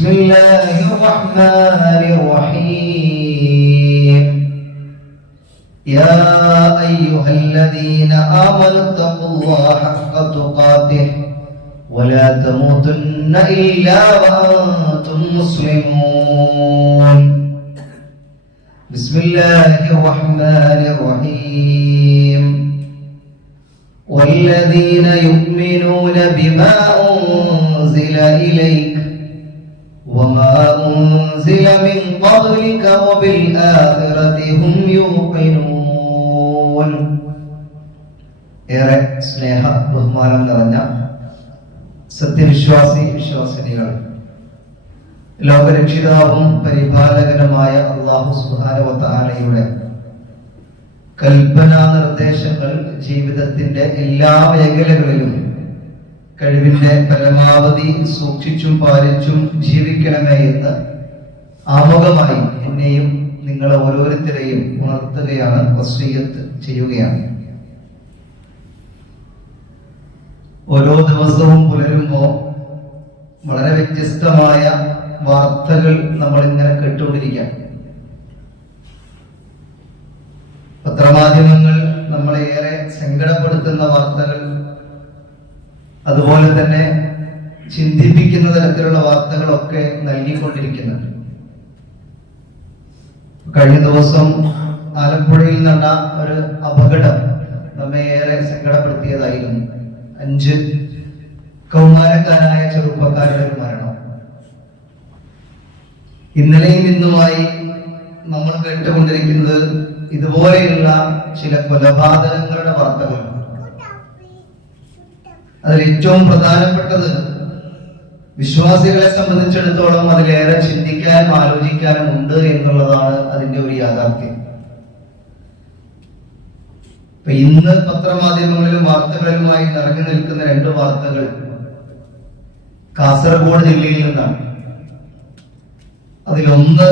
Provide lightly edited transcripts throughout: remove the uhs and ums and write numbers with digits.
بسم الله الرحمن الرحيم يا أيها الذين آمنوا اتقوا الله حق تقاته ولا تموتن إلا وأنتم مسلمون بسم الله الرحمن الرحيم والذين يؤمنون بما أنزل إليك وما أنزل من قبلك وبالآخرة هم يوقنون ഏറെ സ്നേഹ ബഹുമാനം നിറഞ്ഞ വിശ്വാസിനികൾ, ലോകരക്ഷിതാവും പരിപാലകനുമായ അല്ലാഹു സുബ്ഹാനഹു വ തആലയുടെ കൽപ്പനാ നിർദ്ദേശങ്ങൾ ജീവിതത്തിന്റെ എല്ലാ മേഖലകളിലും കഴിവിന്റെ പരമാവധി സൂക്ഷിച്ചും പാലിച്ചും ജീവിക്കണമേ എന്ന് ആമുഖമായി എന്നെയും നിങ്ങളെ ഓരോരുത്തരെയും ഉണർത്തുകയാണ്, വസിയ്യത്ത് ചെയ്യുകയാണ്. ഓരോ ദിവസവും പുലരുമ്പോൾ വളരെ വ്യത്യസ്തമായ വാർത്തകൾ നമ്മൾ ഇങ്ങനെ കേട്ടുകൊണ്ടിരിക്കുകയാണ്. പത്രമാധ്യമങ്ങൾ നമ്മളെ ഏറെ സങ്കടപ്പെടുത്തുന്ന വാർത്തകൾ, അതുപോലെ തന്നെ ചിന്തിപ്പിക്കുന്ന തരത്തിലുള്ള വാർത്തകളൊക്കെ നൽകിക്കൊണ്ടിരിക്കുന്നുണ്ട്. കഴിഞ്ഞ ദിവസം ആലപ്പുഴയിൽ നടന്ന ഒരു അപകടം നമ്മെ ഏറെ സങ്കടപ്പെടുത്തിയതായിരുന്നു. 5 കൗമാരക്കാരായ ചെറുപ്പക്കാരുടെ ഒരു മരണം. ഇന്നലെയും ഇന്നുമായി നമ്മൾ കേട്ടുകൊണ്ടിരിക്കുന്നത് ഇതുപോലെയുള്ള ചില കൊലപാതകങ്ങളുടെ വാർത്തകൾ. അതിൽ ഏറ്റവും പ്രധാനപ്പെട്ടത് വിശ്വാസികളെ സംബന്ധിച്ചിടത്തോളം അതിലേറെ ചിന്തിക്കാനും ആലോചിക്കാനും ഉണ്ട് എന്നുള്ളതാണ് അതിന്റെ ഒരു യാഥാർത്ഥ്യം. ഇന്ന് പത്രമാധ്യമങ്ങളിലും വാർത്തകളിലുമായി നിറഞ്ഞു നിൽക്കുന്ന 2 വാർത്തകൾ കാസർഗോഡ് ജില്ലയിൽ നിന്നാണ്. അതിലൊന്ന്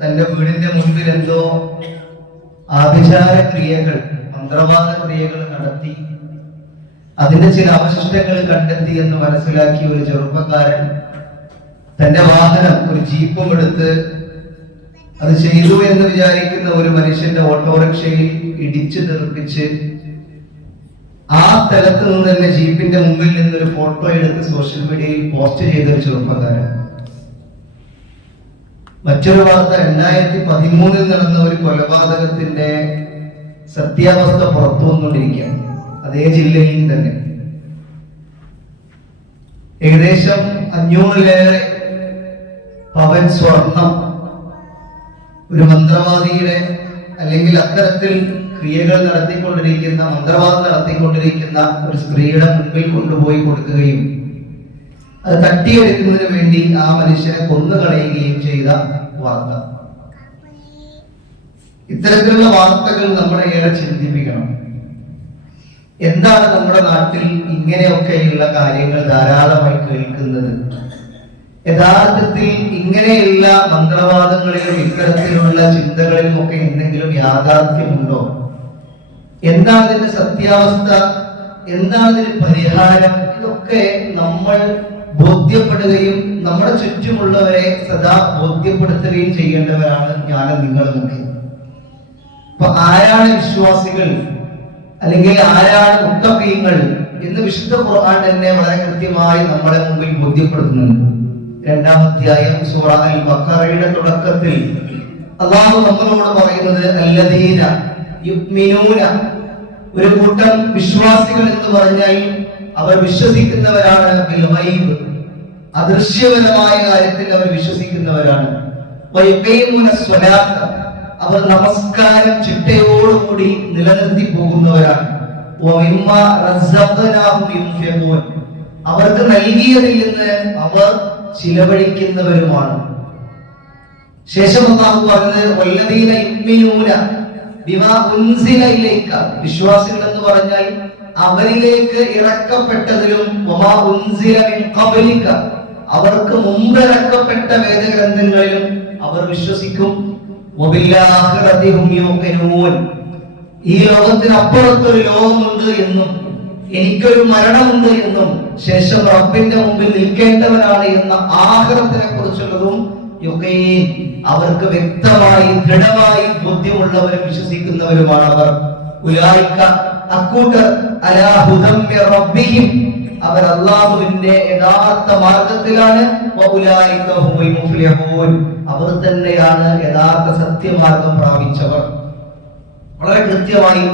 തന്റെ വീടിന്റെ മുൻപിൽ എന്തോ ആഭിചാര ക്രിയകൾ, മന്ത്രവാദ ക്രിയകൾ നടത്തി അതിന്റെ ചില അവശിഷ്ടങ്ങൾ കണ്ടെത്തി എന്ന് മനസ്സിലാക്കിയ ഒരു ചെറുപ്പക്കാരൻ തന്റെ വാഹനം, ഒരു ജീപ്പും എടുത്ത് അത് ചെയ്തു എന്ന് വിചാരിക്കുന്ന ഒരു മനുഷ്യന്റെ ഓട്ടോറിക്ഷയിൽ ഇടിച്ചു തെറിപ്പിച്ച് ആ സ്ഥലത്ത് നിന്ന് തന്നെ ജീപ്പിന്റെ മുമ്പിൽ നിന്നൊരു ഫോട്ടോ എടുത്ത് സോഷ്യൽ മീഡിയയിൽ പോസ്റ്റ് ചെയ്ത ഒരു ചെറുപ്പക്കാരൻ. മറ്റൊരു വാർത്ത 2013 നടന്ന ഒരു കൊലപാതകത്തിന്റെ സത്യാവസ്ഥ പുറത്തു വന്നുകൊണ്ടിരിക്കുകയാണ്. അതേ ജില്ലയിൽ തന്നെ ഏകദേശം 500-ലേറെ പവൻ സ്വർണം ഒരു മന്ത്രവാദിയുടെ, അല്ലെങ്കിൽ അത്തരത്തിൽ ക്രിയകൾ നടത്തിക്കൊണ്ടിരിക്കുന്ന, മന്ത്രവാദം നടത്തിക്കൊണ്ടിരിക്കുന്ന ഒരു സ്ത്രീയുടെ മുൻപിൽ കൊണ്ടുപോയി കൊടുക്കുകയും അത് തട്ടിയെടുക്കുന്നതിന് വേണ്ടി ആ മനുഷ്യനെ കൊന്നുകളയുകയും ചെയ്ത വാർത്ത. ഇത്തരത്തിലുള്ള വാർത്തകൾ നമ്മളെ ഏറെ ചിന്തിപ്പിക്കണം. എന്താണ് നമ്മുടെ നാട്ടിൽ ഇങ്ങനെയൊക്കെയുള്ള കാര്യങ്ങൾ ധാരാളമായി കേൾക്കുന്നത്? യഥാർത്ഥത്തിൽ ഇങ്ങനെയുള്ള മന്ത്രവാദങ്ങളിലും ഇത്തരത്തിലുള്ള ചിന്തകളിലും ഒക്കെ എന്തെങ്കിലും യാഥാർത്ഥ്യമുണ്ടോ? എന്താണ് ഇതിന്റെ സത്യാവസ്ഥ? എന്താണ് ഇതിന് പരിഹാരം? ഇതൊക്കെ നമ്മൾ ബോധ്യപ്പെടുകയും നമ്മുടെ ചുറ്റുമുള്ളവരെ സദാ ബോധ്യപ്പെടുത്തുകയും ചെയ്യേണ്ടവരാണ് ഞാനും നിങ്ങളുമൊക്കെ. അപ്പൊ ആരാണ് വിശ്വാസികൾ, അല്ലെങ്കിൽ ആരാണ് മുത്തഖീങ്ങൾ എന്ന് വിശുദ്ധ ഖുർആൻ തന്നെ വളരെ കൃത്യമായി നമ്മളെ മുമ്പിൽ ബോധ്യപ്പെടുത്തുന്നുണ്ട്. 2-ാം അധ്യായം സൂറ അൽ ബഖറയുടെ തുടക്കത്തിൽ അല്ലാഹു നമ്മളോട് പറയുന്നത് അല്ലദീന യുഅ്മിനൂന, ഒരു കൂട്ടം വിശ്വാസികൾ എന്ന് പറഞ്ഞാൽ അവർ വിശ്വസിക്കുന്നവരാണ്, ബിൽ ഗൈബ്, അദൃശ്യപരമായ കാര്യത്തിൽ അവർ വിശ്വസിക്കുന്നവരാണ്, വയഖീമുന സ്വലാത്ത, അവർ നമസ്കാരം ചിട്ടയോടുകൂടി നിലനിർത്തി പോകുന്നവരാണ്, വമിമ്മാ റസഖ്നാഹും യുൻഫിഖൂൻ, അവർക്ക് നൽകിയതിൽ നിന്ന് അവർ ചിലവഴിക്കുന്നവരുമാണ്. ശേഷം അല്ലാഹു പറഞ്ഞത് വല്ലദീന യുഅ്മിനൂന ബിമാ ഉൻസില ഇലൈക, വിശ്വാസികൾ എന്ന് പറഞ്ഞാൽ അവരിലേക്ക് ഇറക്കപ്പെട്ടതിലും വമാ ഉൻസില മിൻ ഖബ്ലിക, അവർക്ക് മുമ്പ് ഇറക്കപ്പെട്ട വേദഗ്രന്ഥങ്ങളിലും അവർ വിശ്വസിക്കും. വബില്ലാഹിറതി ഹും യൂഖിനൂൻ, ഈ ലോകത്തിനപ്പുറത്തൊരു ലോകമുണ്ട് എന്നും എനിക്കൊരു മരണമുണ്ട് എന്നും ശേഷം റബ്ബിന്റെ മുമ്പിൽ നിൽക്കേണ്ടവരാണ് എന്ന ആഖിറത്തിനെ കുറിച്ചുള്ളതും അവർക്ക് വ്യക്തമായി ദൃഢമായി ബോധ്യമുള്ളവരും വിശ്വസിക്കുന്നവരുമാണ് അവർ. ഉലൈക അക്കൂട്ടർ അലാ ഹുദം മിർ റബ്ബിഹിം, അവർ അല്ലാഹുവിന്റെ യഥാർത്ഥ മാർഗത്തിലാണ്. വഉലൈക ഹുമുൽ മുഫ്ലിഹൂൻ, അവർ തന്നെയാണ് യഥാർത്ഥ സത്യമാർഗം പ്രാപിച്ചവർ. വളരെ കൃത്യമായി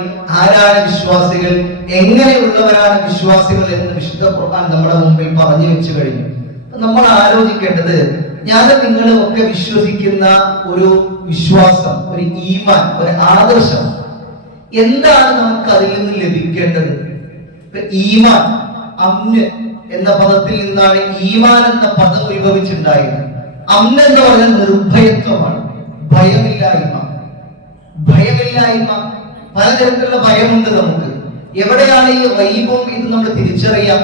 ആരാണ് വിശ്വാസികൾ, എങ്ങനെയുള്ളവരാണ് വിശ്വാസികൾ എന്ന് വിശുദ്ധ ഖുർആൻ നമ്മുടെ മുമ്പിൽ പറഞ്ഞു വെച്ചു കഴിഞ്ഞു. നമ്മൾ ആലോചിക്കേണ്ടത്, ഞാനും നിങ്ങളും ഒക്കെ വിശ്വസിക്കുന്ന ഒരു വിശ്വാസം, ഒരു ഈമാൻ, ഒരു ആദർശം, എന്താണ് നമുക്ക് അതിൽ നിന്ന് ലഭിക്കേണ്ടത്? ഈമാൻ, അമ്ന് എന്ന പദത്തിൽ നിന്നാണ് ഈമാൻ എന്ന പദം ഉത്ഭവിച്ചിട്ടുണ്ടായത്. അമ്ന് എന്ന് പറഞ്ഞാൽ നിർഭയത്വമാണ്, ഭയമില്ലായ്മ. ഭയമില്ലായ്മ, പലതരത്തിലുള്ള ഭയമുണ്ട് നമുക്ക്. എവിടെയാണ് ഈ റൈബും ഇത് നമ്മൾ തിരിച്ചറിയാം?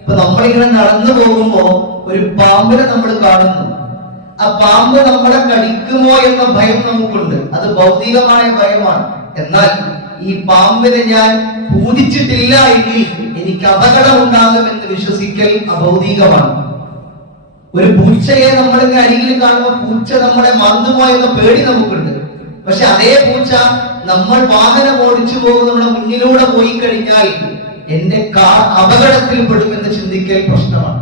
ഇപ്പൊ നമ്മളിങ്ങനെ നടന്നു പോകുമ്പോ ഒരു പാമ്പിനെ നമ്മൾ കാണുന്നു, ആ പാമ്പ് നമ്മളെ കടിക്കുമോ എന്ന ഭയം നമുക്കുണ്ട്. അത് ഭൗതികമായ ഭയമാണ്. എന്നാൽ ഈ പാമ്പിനെ ഞാൻ പൂജിച്ചിട്ടില്ല എങ്കിൽ എനിക്ക് അപകടം ഉണ്ടാകുമെന്ന് വിശ്വസിക്കൽ അഭൗതികമാണ്. ഒരു പൂച്ചയെ നമ്മളിങ്ങനെ അരികിൽ കാണുമ്പോൾ പൂച്ച നമ്മളെ മാന്തുമോ എന്ന പേടി നമുക്കുണ്ട്. പക്ഷെ അതേ പൂച്ച നമ്മൾ വാഹനം ഓടിച്ചു പോകുന്ന നമ്മുടെ മുന്നിലൂടെ പോയി കഴിഞ്ഞാൽ എന്റെ കാർ അപകടത്തിൽ പെടുമെന്ന് ചിന്തിക്കൽ പ്രശ്നമാണ്.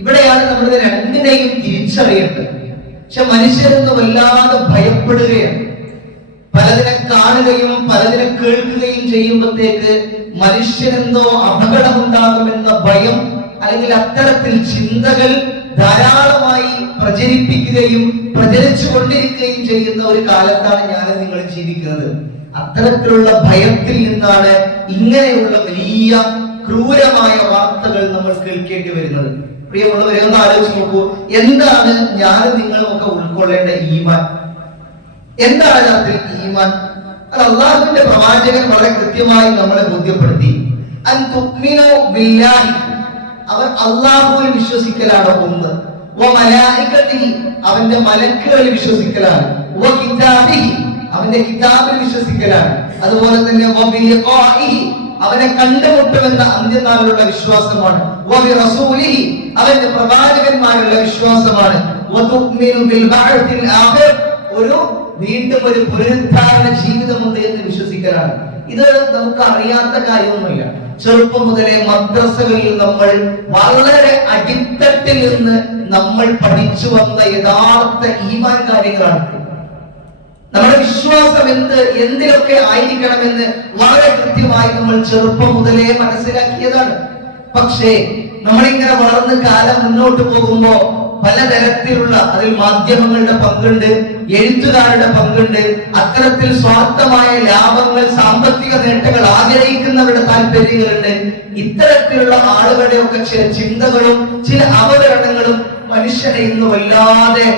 ഇവിടെയാണ് നമ്മൾ രണ്ടിനെയും തിരിച്ചറിയേണ്ടത്. പക്ഷെ മനുഷ്യരെന്ന് വല്ലാതെ ഭയപ്പെടുകയാണ്. പലതിനെ കാണുകയും പലതിനെ കേൾക്കുകയും ചെയ്യുമ്പോഴത്തേക്ക് മനുഷ്യനെന്തോ അപകടമുണ്ടാകുമെന്ന ഭയം അല്ലെങ്കിൽ അത്തരത്തിൽ ചിന്തകൾ ധാരാളമായി പ്രചരിപ്പിക്കുകയും പ്രചരിച്ചു കൊണ്ടിരിക്കുകയും ചെയ്യുന്ന ഒരു കാലത്താണ് ഞാൻ നിങ്ങൾ ജീവിക്കുന്നത്. അത്തരത്തിലുള്ള ഭയത്തിൽ നിന്നാണ് ഇങ്ങനെയുള്ള വലിയ ക്രൂരമായ വാർത്തകൾ നമ്മൾ കേൾക്കേണ്ടി വരുന്നത്. പ്രിയമുള്ളവരെ, ഒന്ന് ആലോചിച്ച് നോക്കൂ, എന്താണ് ഞാനും നിങ്ങളും ഒക്കെ ഉൾക്കൊള്ളേണ്ട ഈമാൻ? എന്താണ് യഥാർത്ഥത്തിൽ ഈമാൻ? അത് അള്ളാഹുവിന്റെ പ്രവാചകൻ വളരെ കൃത്യമായി നമ്മളെ ബോധ്യപ്പെടുത്തി. അൻ തുഅ്മിനു ബില്ലാഹി, അവർ അള്ളാഹുവിൽ വിശ്വസിക്കലാണ് ഒന്ന്. വമലായികതിഹി, അവന്റെ മലക്കുകളിൽ വിശ്വസിക്കലാണ്. വകിതാബിഹി, അവന്റെ കിതാബിൽ വിശ്വസിക്കലാണ്. അതുപോലെ തന്നെ വബിലിഖാഇഹി, അവനെ കണ്ടുമുട്ടുമെന്ന അന്ത്യനാളിലുള്ള വിശ്വാസമാണ്. വബിറസൂലിഹി, അവന്റെ പ്രവാചകന്മാരുള്ള വിശ്വാസമാണ്. വതുഅ്മിനു ബിൽ ബഅത്തിൽ ആഖിർ, വീണ്ടും ഒരു പുനരുദ്ധാരണ ജീവിതമുണ്ട് എന്ന് വിശ്വസിക്കലാണ്. ഇത് നമുക്ക് അറിയാത്ത കാര്യമൊന്നുമില്ല. ചെറുപ്പം മുതലേ മദ്രസകളിൽ നമ്മൾ വളരെ അടിത്തട്ടിൽ നിന്ന് നമ്മൾ പഠിച്ചു വന്ന യഥാർത്ഥ ഈമാൻ കാര്യങ്ങളാണ്. നമ്മുടെ വിശ്വാസം എന്തിലൊക്കെ ആയിരിക്കണമെന്ന് വളരെ കൃത്യമായി നമ്മൾ ചെറുപ്പം മുതലേ മനസ്സിലാക്കിയതാണ്. പക്ഷേ നമ്മളിങ്ങനെ വളർന്ന് കാലം മുന്നോട്ട് പോകുമ്പോ പലതരത്തിലുള്ള, അതിൽ മാധ്യമങ്ങളുടെ പങ്കുണ്ട്, എഴുത്തുകാരുടെ പങ്കുണ്ട്, അത്തരത്തിൽ സ്വാർത്ഥമായ ലാഭങ്ങൾ, സാമ്പത്തിക നേട്ടങ്ങൾ ആഗ്രഹിക്കുന്നവരുടെ താല്പര്യങ്ങളുണ്ട്. ഇത്തരത്തിലുള്ള ആളുകളുടെ ഒക്കെ ചില ചിന്തകളും ചില അവതരണങ്ങളും മനുഷ്യനെ ഇന്ന് വല്ലാതെ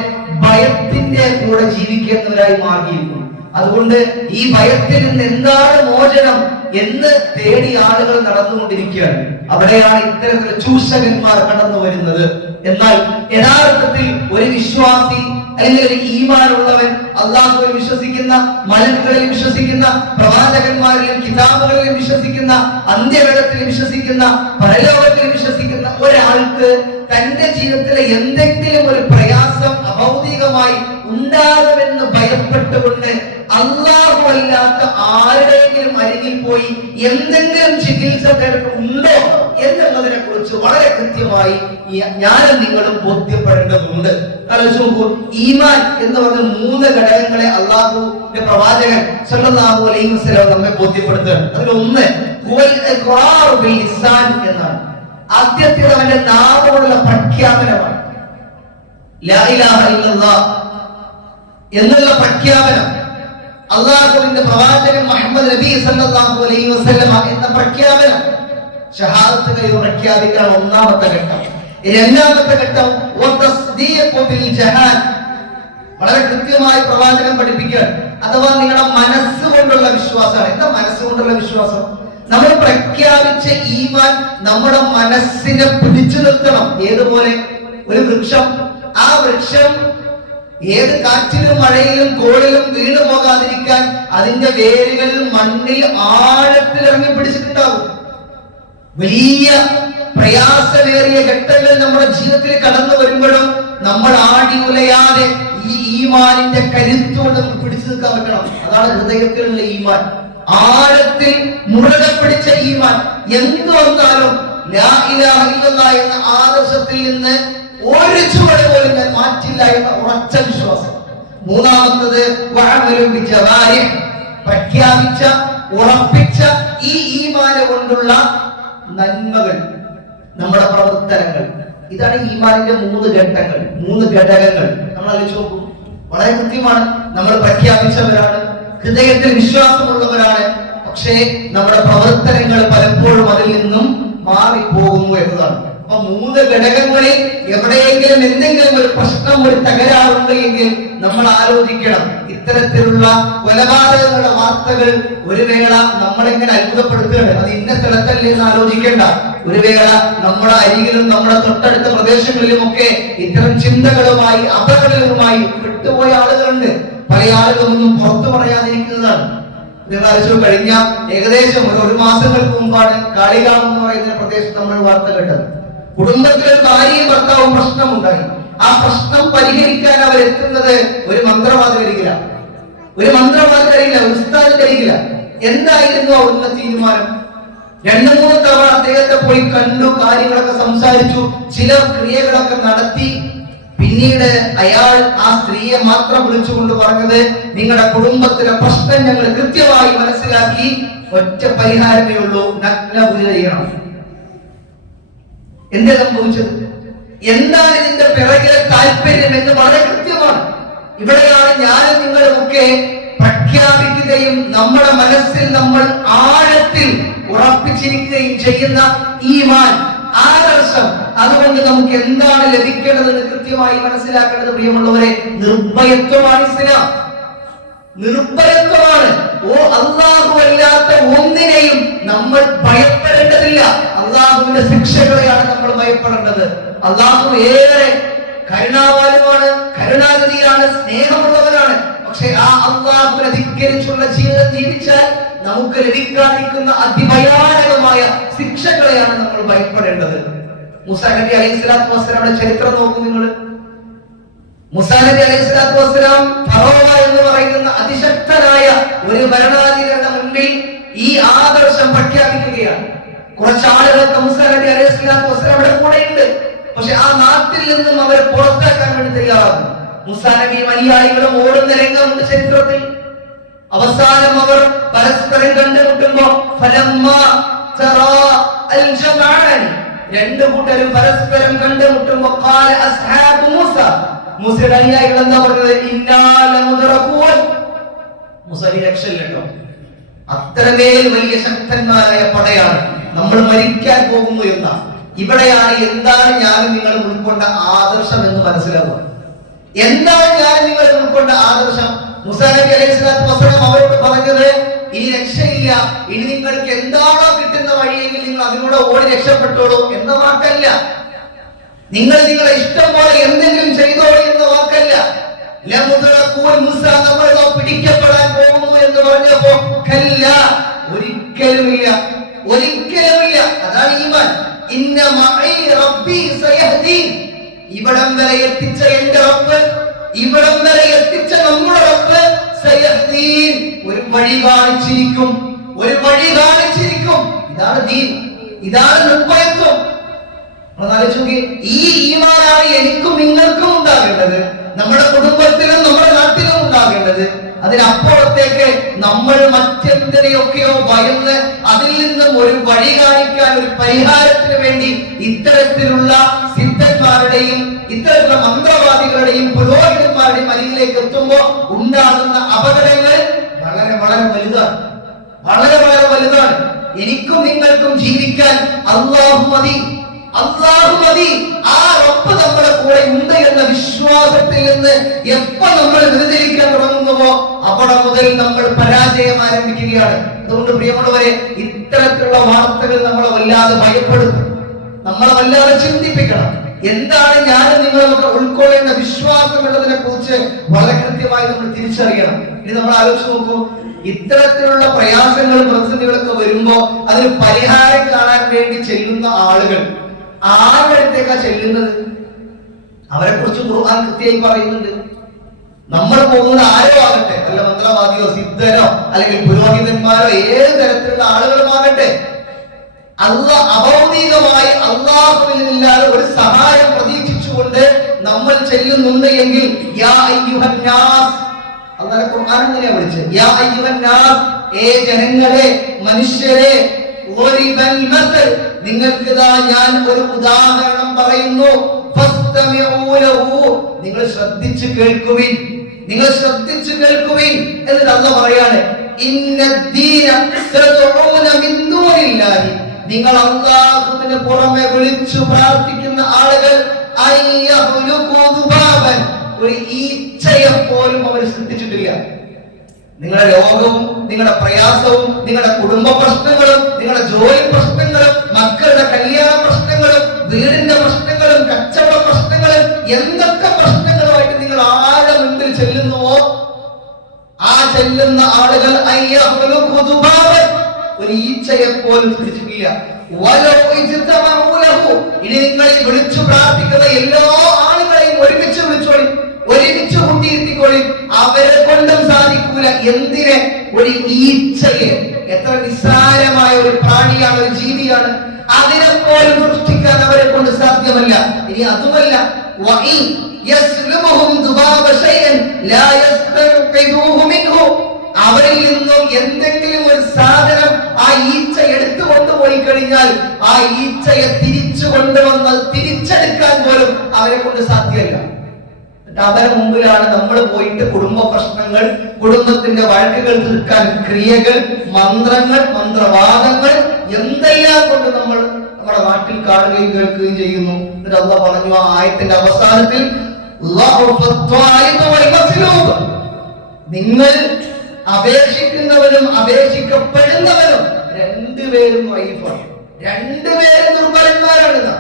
ഭയത്തിന്റെ കൂടെ ജീവിക്കുന്നവരായി മാറിയിരിക്കുന്നു. അതുകൊണ്ട് ഈ ഭയത്തിൽ നിന്ന് എന്താണ് മോചനം എന്ന് തേടി ആളുകൾ നടന്നുകൊണ്ടിരിക്കുകയാണ്. അവിടെയാണ് ഇത്തരത്തിലുള്ള ചൂഷകന്മാർ കടന്നു വരുന്നത്. എന്നാൽ യഥാർത്ഥത്തിൽ ഒരു വിശ്വാസി അല്ലെങ്കിൽ ഒരു ഈമാനുള്ളവൻ അള്ളാഹുവിൽ വിശ്വസിക്കുന്ന, മലക്കുകളിൽ വിശ്വസിക്കുന്ന, പ്രവാചകന്മാരിലും കിതാബുകളിലും വിശ്വസിക്കുന്ന, അന്ത്യവേളത്തിൽ വിശ്വസിക്കുന്ന, പരലോകത്തിൽ വിശ്വസിക്കുന്ന ഒരാൾക്ക് തന്റെ ജീവിതത്തിലെ എന്തെങ്കിലും ഒരു പ്രയാസം അഭൗതികമായി ഉണ്ടാകുമെന്ന് ഭയപ്പെട്ടുകൊണ്ട് അല്ലാഹു അല്ലാത്ത ആരുടെയെങ്കിലും അരികിൽ പോയി എന്തെങ്കിലും ചികിത്സ ഉണ്ടോ എന്നുള്ളതിനെ കുറിച്ച് വളരെ കൃത്യമായി ഞാനും നിങ്ങളും ബോധ്യപ്പെടേണ്ടതുണ്ട്. നോക്കൂ, ഈമാൻ എന്ന് പറഞ്ഞ 3 ഘടകങ്ങളെ അള്ളാഹുവിന്റെ പ്രവാചകൻ സല്ലല്ലാഹു അലൈഹി വസല്ലം നമ്മെ ബോധ്യപ്പെടുത്തുകയാണ്. അതിലൊന്ന് ഇഖ്റാറു ബിൽ ലിസാൻ എന്നാണ്. ആദ്യത്തെ അവന്റെ നാമമുള്ള പ്രഖ്യാപനമാണ്. ലാ ഇലാഹ ഇല്ലല്ലാഹ് എന്നുള്ള പ്രഖ്യാപനം, അള്ളാഹുവിന്റെ പ്രവാചകൻ മുഹമ്മദ് നബി സല്ലല്ലാഹു അലൈഹി വസല്ലം എന്ന പ്രഖ്യാപനം, ഷഹാദത്ത് കൈ പ്രഖ്യാപിക്കാൻ ഒന്നാമത്തെ ഘട്ടം. രണ്ടാമത്തെ ഘട്ടം വതസ്ദീഖു ബിൽ ജഹാൻ, വളരെ കൃത്യമായി പ്രവാചകൻ പഠിപ്പിക്കുക. അഥവാ നിങ്ങളുടെ മനസ്സുകൊണ്ടുള്ള വിശ്വാസമാണ്. എന്താ മനസ്സുകൊണ്ടുള്ള വിശ്വാസം? നമ്മൾ പ്രഖ്യാപിച്ച ഈമാൻ നമ്മുടെ മനസ്സിനെ പിടിച്ചു നിർത്തണം. ഏതുപോലെ ഒരു വൃക്ഷം, ആ വൃക്ഷം ഏത് കാറ്റിലും മഴയിലും കോളിലും വീണു പോകാതിരിക്കാൻ അതിന്റെ വേരുകൾ മണ്ണിൽ ആഴത്തിൽ ഇറങ്ങി പിടിച്ചിട്ടുണ്ടാവും. വലിയ പ്രയാസമേറിയ ഘട്ടങ്ങൾ നമ്മുടെ ജീവിതത്തിൽ കടന്നു വരുമ്പോഴും നമ്മൾ ആടി ഉലയാതെ ഈ ഈമാനിന്റെ കരുത്തോട് നമുക്ക് പിടിച്ചു നിൽക്കാൻ പറ്റണം. അതാണ് ഹൃദയത്തിലുള്ള ഈമാൻ, ആഴത്തിൽ മുറുകെ പിടിച്ച ഈമാൻ. എന്ത് വന്നാലും ലാ ഇലാഹ ഇല്ലല്ലാഹ് എന്ന ആദർശത്തിൽ നിന്ന് ഒരു ചുവട് പോലും ഞാൻ മാറ്റില്ല എന്ന ഉറച്ച വിശ്വാസം. മൂന്നാമത്തത് വഅമലു ബിജവാരിഹ്, പ്രഖ്യാപിച്ച ഉറപ്പിച്ച ഈ ഈമാന കൊണ്ടുള്ള നന്മകൾ, നമ്മുടെ പ്രവർത്തനങ്ങൾ. ഇതാണ് ഈമാനിന്റെ 3 ഘട്ടങ്ങൾ, 3 ഘടകങ്ങൾ. നമ്മൾ ആലോചിച്ച് നോക്കൂ, വളരെ കൃത്യമാണ്. നമ്മൾ പ്രഖ്യാപിച്ചവരാണ്, ഹൃദയത്തിൽ വിശ്വാസമുള്ളവരാണ്, പക്ഷേ നമ്മുടെ പ്രവർത്തനങ്ങൾ പലപ്പോഴും അതിൽ നിന്നും മാറിപ്പോകുന്നു എന്നതാണ്. അപ്പൊ 3 ഘടകങ്ങളിൽ എവിടെയെങ്കിലും എന്തെങ്കിലും ഒരു പ്രശ്നം, ഒരു തകരാറുണ്ട് എങ്കിൽ നമ്മൾ ആലോചിക്കണം. ഇത്തരത്തിലുള്ള കൊലപാതകങ്ങളുടെ വാർത്തകൾ ഒരു വേള നമ്മളെങ്ങനെ അത്ഭുതപ്പെടുത്തുകയാണ്. അത് ഇന്ന സ്ഥലത്തല്ലേ എന്ന് ആലോചിക്കേണ്ട. ഒരു വേള നമ്മുടെ അരികിലും നമ്മുടെ തൊട്ടടുത്ത പ്രദേശങ്ങളിലും ഒക്കെ ഇത്തരം ചിന്തകളുമായി അപകടങ്ങളുമായി വിട്ടുപോയ ആളുകളുണ്ട്. പല ആളുകളൊന്നും പുറത്തു പറയാതിരിക്കുന്നതാണ്. കഴിഞ്ഞ ഏകദേശം ഒരു മാസങ്ങൾക്ക് മുമ്പാണ് കാളികാവ് എന്ന് പറയുന്ന പ്രദേശത്ത് നമ്മൾ വാർത്ത കേട്ടത്. കുടുംബത്തിലെ ഭാര്യയും ഭർത്താവും പ്രശ്നമുണ്ടായി. ആ പ്രശ്നം പരിഹരിക്കാൻ അവരെത്തുന്നത് ഒരു മന്ത്രവാദികരിക്കില്ല, ഒരു ഉസ്താദികരിക്കില്ല. എന്തായിരുന്നു അവിടുത്തെ തീരുമാനം? 2-3 തവണ അദ്ദേഹത്തെ പോയി കണ്ടു, കാര്യങ്ങളൊക്കെ സംസാരിച്ചു, ചില ക്രിയകളൊക്കെ നടത്തി. പിന്നീട് അയാൾ ആ സ്ത്രീയെ മാത്രം വിളിച്ചുകൊണ്ട് പറഞ്ഞത്, നിങ്ങളുടെ കുടുംബത്തിലെ പ്രശ്നം ഞങ്ങൾ കൃത്യമായി മനസ്സിലാക്കി, ഒറ്റ പരിഹാരമേ ഉള്ളൂ, നഗ്നപൂജ ചെയ്യണം. എന്താ സംഭവിച്ചത്? എന്താണ് ഇതിന്റെ പിറകിലെ താല്പര്യം എന്ന് വളരെ കൃത്യമാണ്. ഇവിടെയാണ് ഞാനും നിങ്ങളുമൊക്കെ പ്രഖ്യാപിക്കുകയും നമ്മുടെ മനസ്സിൽ നമ്മൾ ആഴത്തിൽ ഉറപ്പിച്ചിരിക്കുകയും ചെയ്യുന്ന ഈമാൻ, ആദർശം. അതുകൊണ്ട് നമുക്ക് എന്താണ് ലഭിക്കേണ്ടതെന്ന് കൃത്യമായി മനസ്സിലാക്കേണ്ടത് പ്രിയമുള്ളവരെ, നിർഭയത്വമാണ് ഇസ്ലാം. നിർഭയത്വമാണ്. അല്ലാഹു അല്ലാത്ത ഒന്നിനെയും നമ്മൾ ഭയപ്പെടേണ്ടതില്ല. അല്ലാഹുവിന്റെ ശിക്ഷകളെയാണ് നമ്മൾ ഭയപ്പെടേണ്ടത്. അല്ലാഹു ഏറെ കരുണാവാനുമാണ്, കരുണാനിധിയാണ്, സ്നേഹമുള്ളവരാണ്. പക്ഷെ ആ അല്ലാഹുവിനെ ധിക്കരിച്ചുള്ള ജീവിതം ജീവിച്ചാൽ നമുക്ക് ലഭിക്കാതിരിക്കുന്ന അതിഭയാനകമായ ശിക്ഷകളെയാണ് നമ്മൾ ഭയപ്പെടേണ്ടത്. മൂസാ നബി അലൈഹിസ്സലാത്തു വസ്സലാമിന്റെ ചരിത്രം നോക്കൂ നിങ്ങൾ. മൂസാ നബി അലൈഹിസ്സലാത്തു വസ്സലാം ഫറോവ എന്ന് പറയുന്ന അതിശക്തനായ ഒരു ഭരണാധികാരിയുടെ മുൻപിൽ ഈ ആദർശം പ്രഖ്യാപിക്കുകയാണ്. കുറച്ച് ആളുകൾക്ക് മൂസാ നബി അലൈഹിസ്സലാത്തു വസ്സലാമിന്റെ കൂടെയുണ്ട്. പക്ഷെ ആ നാട്ടിൽ നിന്നും അവരെ പുറത്താക്കാൻ വേണ്ടി തയ്യാറാകും. മൂസാ നബിയും അനുയായികളും ഓടുന്ന രംഗമുണ്ട് ചരിത്രത്തിൽ. അവസാനം അവർ പരസ്പരം കണ്ടുമുട്ടുമ്പോ രണ്ടു കൂട്ടരും പരസ്പരം കണ്ടുമുട്ടുമ്പോ മൂസയുടെ അനുയായികൾ എന്താ പറഞ്ഞത്? രക്ഷയില്ലട്ടോ, അത്രമേൽ വലിയ ശക്തന്മാരായ പടയാണ്, നമ്മൾ മരിക്കാൻ പോകുന്നു എന്ന. ഇവിടെയാണ് എന്താണ് ഞാനും നിങ്ങളും ഉൾക്കൊണ്ട ആദർശം എന്ന് മനസ്സിലാവുക. എന്താണ് ഞാനും നിങ്ങളും ഉൾക്കൊണ്ട ആദർശം? മൂസാ നബി അലൈഹിസ്സലാത്തു വസ്സലാം അവരോട് പറഞ്ഞത്, ഇനി രക്ഷയില്ല, ഇനി നിങ്ങൾക്ക് എന്താണോ കിട്ടുന്ന വഴിയെങ്കിൽ നിങ്ങൾ അതിലൂടെ ഓടി രക്ഷപ്പെട്ടോളൂ എന്ന വാക്കല്ല. നിങ്ങൾ നിങ്ങളെ ഇഷ്ടം പോലെ എന്തെങ്കിലും ചെയ്തോളൂ എന്ന വാക്കല്ല. നമ്മൾ പിടിക്കപ്പെടാൻ പോകുന്നു എന്ന് പറഞ്ഞപ്പോ ഒരിക്കലുമില്ല, ഒരിക്കലുമില്ല. അതാണ് ഈമാൻ. ഇന്ന മഈ റബ്ബി സയഹ്ദീൻ. ഇവിടം വരെ എത്തിച്ച എന്റെ റബ്ബ്, ഇവിടം വരെ എത്തിച്ച നമ്മുടെ റബ്ബ് സയഹ്ദീൻ, ഒരു വഴി കാണിച്ചിരിക്കും, ഒരു വഴി കാണിച്ചിരിക്കും. ഇതാണ് ദീൻ, ഇതാണ് നിർഭയത്വം. ഈ ഈമാനാണ് എനിക്കും നിങ്ങൾക്കും ഉണ്ടാകേണ്ടത്, നമ്മുടെ കുടുംബത്തിലും നമ്മുടെ നാട്ടിലും ഉണ്ടാകേണ്ടത്. അതിനപ്പുറത്തേക്ക് നമ്മൾ മറ്റെന്തിനെയൊക്കെയോ ഭയന്ന് അതിൽ നിന്നും ഒരു വഴി കാണിക്കാൻ, ഒരു പരിഹാരത്തിന് വേണ്ടി ഇത്തരത്തിലുള്ള സിദ്ധന്മാരുടെയും ഇത്തരത്തിലുള്ള മന്ത്രവാദികളുടെയും പുരോഹിതന്മാരുടെയും അരികിലേക്ക് എത്തുമ്പോൾ ഉണ്ടാകുന്ന അപകടങ്ങൾ വളരെ വളരെ വലുതാണ്, വളരെ വളരെ വലുതാണ്. എനിക്കും നിങ്ങൾക്കും ജീവിക്കാൻ അല്ലാഹു മതി, അല്ലാഹു മതി. ആ റബ്ബ് നമ്മുടെ കൂടെ ഉണ്ട് എന്ന വിശ്വാസത്തിൽ നിന്ന് എപ്പോ നമ്മൾ വ്യതിചലിക്കാൻ തുടങ്ങുന്നുവോ അവിടെ മുതൽ നമ്മൾ പരാജയം ആരംഭിക്കുകയാണ്. അതുകൊണ്ട് പ്രിയമുള്ളവരെ, ഇത്തരത്തിലുള്ള വാർത്തകൾ നമ്മളെ വല്ലാതെ ഭയപ്പെടുത്തും, നമ്മളെ വല്ലാതെ ചിന്തിപ്പിക്കണം. എന്താണ് ഞാൻ നിങ്ങളൊക്കെ ഉൾക്കൊള്ളേണ്ട വിശ്വാസം എന്നതിനെ കുറിച്ച് വളരെ കൃത്യമായി നമ്മൾ തിരിച്ചറിയണം. ഇനി നമ്മൾ ആലോചിച്ച് നോക്കൂ, ഇത്തരത്തിലുള്ള പ്രയാസങ്ങളും പ്രതിസന്ധികളൊക്കെ വരുമ്പോ അതിന് പരിഹാരം കാണാൻ വേണ്ടി ചെല്ലുന്ന ആളുകൾ ആരുടെ അടുത്തേക്കാ ചെല്ലുന്നത്? അവരെ കുറിച്ച് ഖുർആൻ കൃത്യമായി പറയുന്നുണ്ട്. നമ്മൾ പോകുന്നത് ആരോ ആകട്ടെ, അല്ല മന്ത്രവാദിയോ സിദ്ധനോ അല്ലെങ്കിൽ പുരോഹിതന്മാരോ ഏത് തരത്തിലുള്ള ആളുകളുമാകട്ടെ, അഭൗതികമായി അള്ളാഹുവിൽ നിന്നില്ലാതെ ഒരു സഹായം പ്രതീക്ഷിച്ചുകൊണ്ട് നമ്മൾ ചെല്ലുന്നുണ്ട് എങ്കിൽ യാ അയ്യുഹൻ നാസ്, അല്ലാഹു ഖുർആൻ എങ്ങനെയാ വിളിച്ചത്? യാ അയ്യുഹൻ നാസ്, ഏ ജനങ്ങളെ, മനുഷ്യരെ, ളരിബൽ മസൽ, നിങ്ങൾക്ക് ഞാൻ ഒരു ഉദാഹരണം പറയുന്നു, ഫസ്തമിഊ ലഹു, നിങ്ങൾ ശ്രദ്ധിച്ചു കേൾക്കുവിൻ, നിങ്ങൾ ശ്രദ്ധിച്ചു കേൾക്കുവിൻ എന്നിട്ട് അല്ലാഹു പറയാണ്, ഇന്നദ്ദീന തദഊന മിൻ ദൂനില്ലാഹി, നിങ്ങൾ അല്ലാഹുവിന് പുറമെ വിളിച്ചു പ്രാർത്ഥിക്കുന്ന ആളുകൾ ഒരു ഈച്ചയെ പോലും അവർ സൃഷ്ടിച്ചിട്ടില്ല. നിങ്ങളുടെ രോഗവും നിങ്ങളുടെ പ്രയാസവും നിങ്ങളുടെ കുടുംബ പ്രശ്നങ്ങളും നിങ്ങളുടെ ജോലി പ്രശ്നങ്ങളും മക്കളുടെ കല്യാണ പ്രശ്നങ്ങളും വീടിന്റെ പ്രശ്നങ്ങളും കച്ചവട പ്രശ്നങ്ങളും എന്തൊക്കെ പ്രശ്നങ്ങളുമായിട്ട് നിങ്ങൾ ആരുടെ മുൻപിൽ ചെല്ലുന്നുവോ ആ ചെല്ലുന്ന ആളുകൾ ഒരു ഈച്ചയെ പോലും സൃഷ്ടിച്ചിട്ടില്ല. ഇനി നിങ്ങൾ വിളിച്ചു പ്രാർത്ഥിക്കുന്ന എല്ലാ ആളുകളെയും ഒരുമിച്ച് വിളിച്ചോളി, ഒരുമിച്ച് കൂട്ടിയിരുത്തിക്കോളി, അവരെ കൊണ്ടും സാധിക്കൂല. എന്തിനെ? ഒരു ഈച്ചയെ. എത്ര നിസ്സാരമായ ഒരു പ്രാണിയാണ്, ഒരു ജീവിയാണ്, അതിനെ പോലും സൃഷ്ടിക്കാൻ അവരെ കൊണ്ട് സാധ്യമല്ല. ഇനി അതുമല്ല, അവരിൽ നിന്നും എന്തെങ്കിലും ഒരു സാധനം ആ ഈച്ച എടുത്തു കൊണ്ടുപോയി കഴിഞ്ഞാൽ ആ ഈച്ചയെ തിരിച്ചു കൊണ്ടുവന്നാൽ തിരിച്ചെടുക്കാൻ പോലും അവരെ കൊണ്ട് സാധ്യമല്ല. അവരെ മുമ്പിലാണ് നമ്മൾ പോയിട്ട് കുടുംബ പ്രശ്നങ്ങൾ, കുടുംബത്തിന്റെ വഴക്കുകൾ തീർക്കാൻ ക്രിയകൾ, മന്ത്രങ്ങൾ, മന്ത്രവാദങ്ങൾ എന്തെല്ലാം കൊണ്ട് നമ്മൾ നമ്മുടെ നാട്ടിൽ കാണുകയും കേൾക്കുകയും ചെയ്യുന്നു. എന്നിട്ട് അല്ലാഹു പറഞ്ഞു ആ ആയത്തിന്റെ അവസാനത്തിൽ, നിങ്ങൾ അപേക്ഷിക്കുന്നവരും അപേക്ഷിക്കപ്പെടുന്നവരും രണ്ടുപേരും വൈഫാണ്, രണ്ടുപേരും ദുർബലന്മാരാണ്.